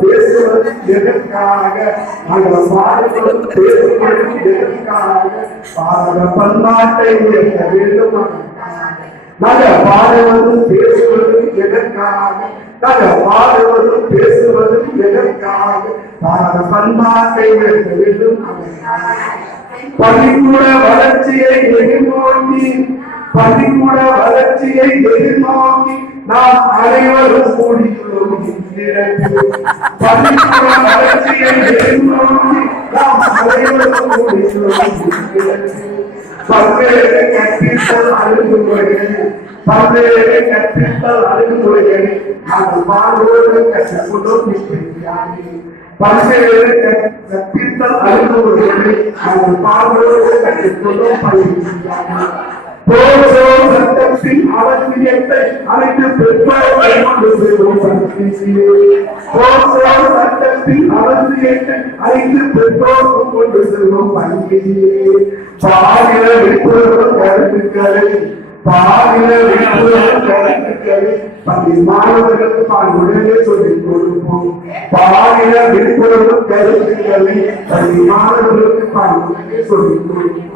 பேசுவது எதற்காக நாங்கள் பாடுவது பேசுவது எதற்காக பாரத பண்பாட்டை உயர்த்த வேண்டும் நாங்கள் பாடுவது பேசுவது எதற்காக நாங்கள் பாடுவது பேசுவது எதற்காக பாரத பண்பாட்டை உயர்த்த வேண்டும் பள்ளிக்கூட வளர்ச்சியை எதிர்நோக்கி பள்ளிக்கூட வளர்ச்சியை எதிர்நோக்கி நாம் அனைவரும் கூடியுள்ளோம் பள்ளிக்கூட வளர்ச்சியை எதிர்நோக்கி நாம் அனைவரும் கூடியுள்ளோம் பல்வேறு கற்பித்தல் அணுகுமுறைகள் பல்வேறு கற்பித்தல் அணுகுமுறைகளை நாங்கள் வாழ்வோடு கற்றுக்கொண்டோம் பல்வேறு கற்பித்தல் அணுகுமுறைகளை நாங்கள் வாழ்வோடு கற்றுக்கொண்டோம் போசோ சட்டத்தின் அவசியத்தை அனைத்து பெற்றோரை கொண்டு செல்வோம் போசோ சட்டத்தின் அவசியத்தை அனைத்து பெற்றோருக்கும் கொண்டு செல்வோம் பாலின விழிப்புணர்வு கருத்துக்களை பாலின விழிப்புணர்வு கருத்துக்களை பள்ளி மாணவர்களுக்கு உடனே சொல்லிக் கொடுப்போம் பாலின விழிப்புணர்வு கருத்துக்களை பள்ளி மாணவர்களுக்கு உடனே சொல்லிக் கொடுப்போம்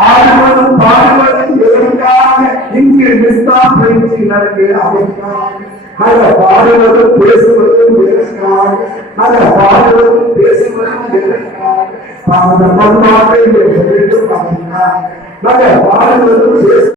ஆடுவதும் பாடுவதும் எதற்காக இங்கு நிஸ்தா பயிற்சி நடக்க அதற்காக பாடுவதும் பேசுவதும் எதற்காக பாடுவதும் பேசுவதும் எதற்காக பண்பாட்டை வேண்டும் அதற்காக பாடுவதும்